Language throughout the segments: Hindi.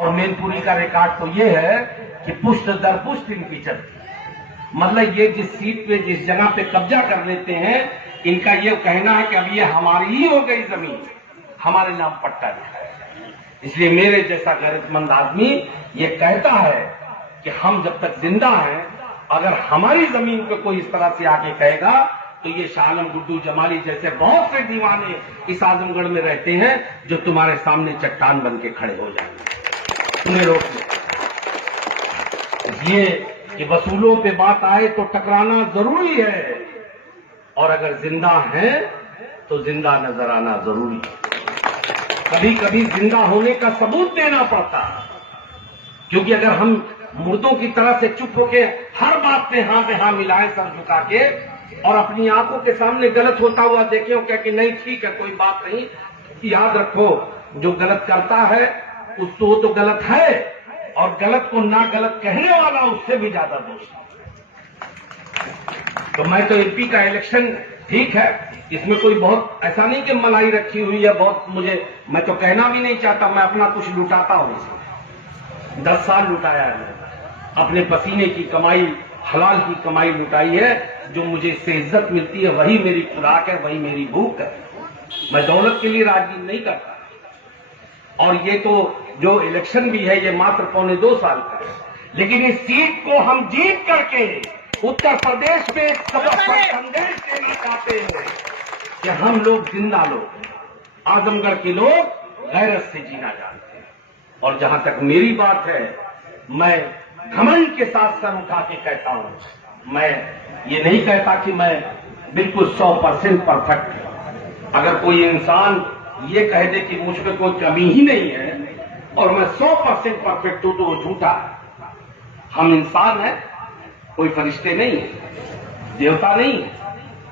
और मैनपुरी का रिकॉर्ड तो ये है कि पुष्ट दर पुष्ट इनकी चलती है। मतलब ये जिस सीट पे जिस जगह पे कब्जा कर लेते हैं, इनका ये कहना है कि अब ये हमारी ही हो गई जमीन, हमारे नाम पट्टा लिखा है। इसलिए मेरे जैसा गैरतमंद आदमी ये कहता है कि हम जब तक जिंदा हैं, अगर हमारी जमीन पे कोई इस तरह से आके कहेगा तो ये शाह आलम गुड्डू जमाली जैसे बहुत से दीवाने इस आजमगढ़ में रहते हैं जो तुम्हारे सामने चट्टान बन के खड़े हो जाएंगे, उन्हें रोक लो। ये कि वसूलों पे बात आए तो टकराना जरूरी है, और अगर जिंदा है तो जिंदा नजर आना जरूरी है। कभी कभी जिंदा होने का सबूत देना पड़ता है, क्योंकि अगर हम मुर्दों की तरह से चुप होके हर बात पे हाँ मिलाए सर झुका के और अपनी आंखों के सामने गलत होता हुआ देखे और कह कि नहीं ठीक है कोई बात नहीं, याद रखो जो गलत करता है उसको वो तो गलत है, और गलत को ना गलत कहने वाला उससे भी ज्यादा दोष है। तो मैं तो एमपी का इलेक्शन ठीक है, इसमें कोई बहुत ऐसा नहीं कि मलाई रखी हुई है बहुत, मैं तो कहना भी नहीं चाहता, मैं अपना कुछ लुटाता हूं। 10 साल लुटाया है, अपने पसीने की कमाई, हलाल की कमाई लुटाई है। जो मुझे इससे इज्जत मिलती है वही मेरी खुराक है, वही मेरी भूख है। मैं दौलत के लिए राजनीति नहीं करता। और ये तो जो इलेक्शन भी है ये मात्र 2.25 साल का है, लेकिन इस सीट को हम जीत करके उत्तर प्रदेश में एक संदेश देना चाहते हैं कि हम लोग जिंदा लोग, आजमगढ़ के लोग गैरत से जीना जानते हैं। और जहां तक मेरी बात है, मैं घमंड के साथ सर उठा के कहता हूं, मैं ये नहीं कहता कि मैं बिल्कुल 100% परफेक्ट हूं। अगर कोई इंसान ये कह दे कि मुझ में कोई कमी ही नहीं है और मैं 100% परफेक्ट हूं तो वो झूठा है। हम इंसान हैं, कोई फरिश्ते नहीं है, देवता नहीं है।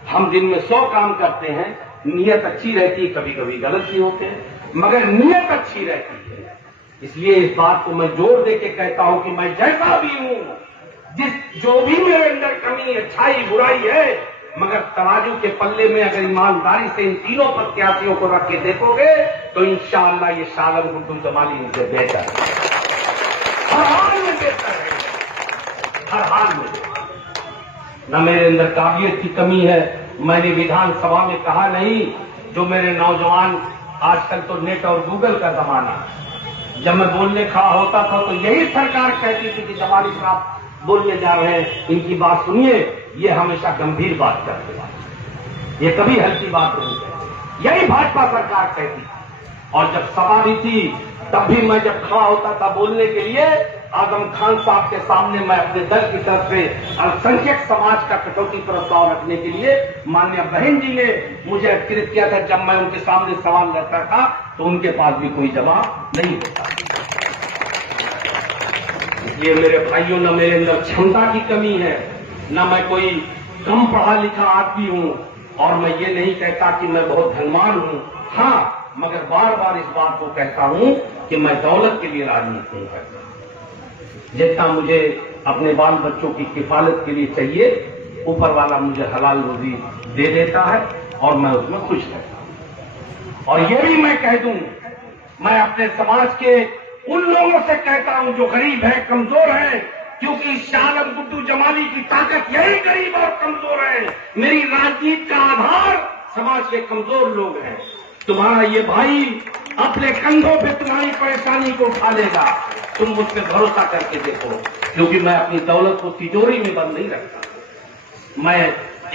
हम दिन में 100 काम करते हैं, नीयत अच्छी रहती है, कभी कभी गलत भी होते हैं, मगर नीयत अच्छी रहती है। इसलिए इस बात को मैं जोर दे के कहता हूं कि मैं जैसा भी हूं, जो भी मेरे अंदर कमी, अच्छाई, बुराई है, मगर तराजू के पल्ले में अगर ईमानदारी से इन तीनों प्रत्याशियों को रख के देखोगे तो इंशाअल्लाह ये शाह आलम गुड्डू जमाली इनसे बेहतर है, हर हाल में बेहतर है, हर हाल में। न मेरे अंदर काबिलियत की कमी है, मैंने विधानसभा में कहा नहीं, जो मेरे नौजवान, आजकल तो नेट और गूगल का जमाना है, जब मैं बोलने खड़ा होता था तो यही सरकार कहती थी कि जमाली साहब बोलने जा रहे हैं, इनकी बात सुनिए, ये हमेशा गंभीर बात करते हैं, ये कभी हल्की बात नहीं कहते, यही भाजपा सरकार कहती थी। और जब सभा भी थी तब भी मैं जब खड़ा होता था बोलने के लिए, आजम खान साहब के सामने मैं अपने दल की तरफ से अल्पसंख्यक समाज का कटौती प्रस्ताव रखने के लिए माननीय बहन जी ने मुझे अधिकृत किया था। जब मैं उनके सामने सवाल रखता था तो उनके पास भी कोई जवाब नहीं होता। इसलिए मेरे भाइयों, न मेरे अंदर क्षमता की कमी है, न मैं कोई कम पढ़ा लिखा आदमी हूं, और मैं ये नहीं कहता कि मैं बहुत धनवान हूं। हाँ, मगर बार बार इस बात को कहता हूं कि मैं दौलत के लिए राजनीति नहीं करता। जितना मुझे अपने बाल बच्चों की किफालत के लिए चाहिए, ऊपर वाला मुझे हलाल रोजी दे देता है और मैं उसमें खुश रहता हूं। और ये भी मैं कह दूं, मैं अपने समाज के उन लोगों से कहता हूं जो गरीब है, कमजोर है, क्योंकि शाह आलम गुड्डू जमाली की ताकत यही गरीब और कमजोर है। मेरी राजनीति का आधार समाज के कमजोर लोग हैं। तुम्हारा ये भाई अपने कंधों पे तुम्हारी परेशानी को उठा लेगा, तुम मुझ पर भरोसा करके देखो, क्योंकि मैं अपनी दौलत को तिजोरी में बंद नहीं रखता। मैं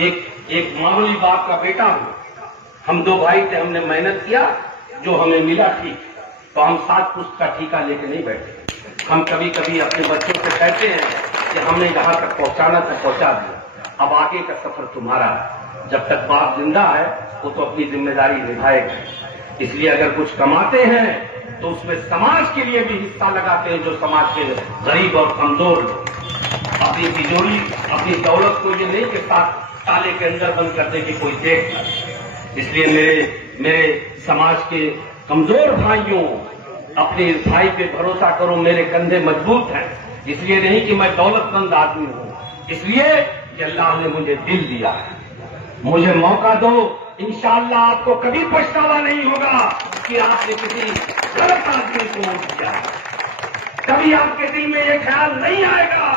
एक मामूली बाप का बेटा हूं। हम 2 भाई थे, हमने मेहनत किया, जो हमें मिला ठीक, तो हम 7 पुश्त का ठीका लेके नहीं बैठे। हम कभी कभी अपने बच्चों से कहते हैं कि हमने जहां तक पहुंचाना था पहुंचा दिया, अब आगे का सफर तुम्हारा है। जब तक बाप जिंदा है वो तो अपनी जिम्मेदारी निभाएगा। इसलिए अगर कुछ कमाते हैं तो उसमें समाज के लिए भी हिस्सा लगाते हैं, जो समाज के गरीब और कमजोर लोग। अपनी तिजोरी, अपनी दौलत को ये नहीं कि साथ ताले के अंदर बंद करने की कोई देख न। इसलिए मेरे समाज के कमजोर भाइयों, अपने इस भाई पे भरोसा करो, मेरे कंधे मजबूत हैं। इसलिए नहीं कि मैं दौलतमंद आदमी हूं, इसलिए कि अल्लाह ने मुझे दिल दिया है। मुझे मौका दो, इंशाअल्लाह आपको कभी पछतावा नहीं होगा कि आपने किसी गलत आदमी को वोट दिया है। कभी आपके दिल में ये ख्याल नहीं आएगा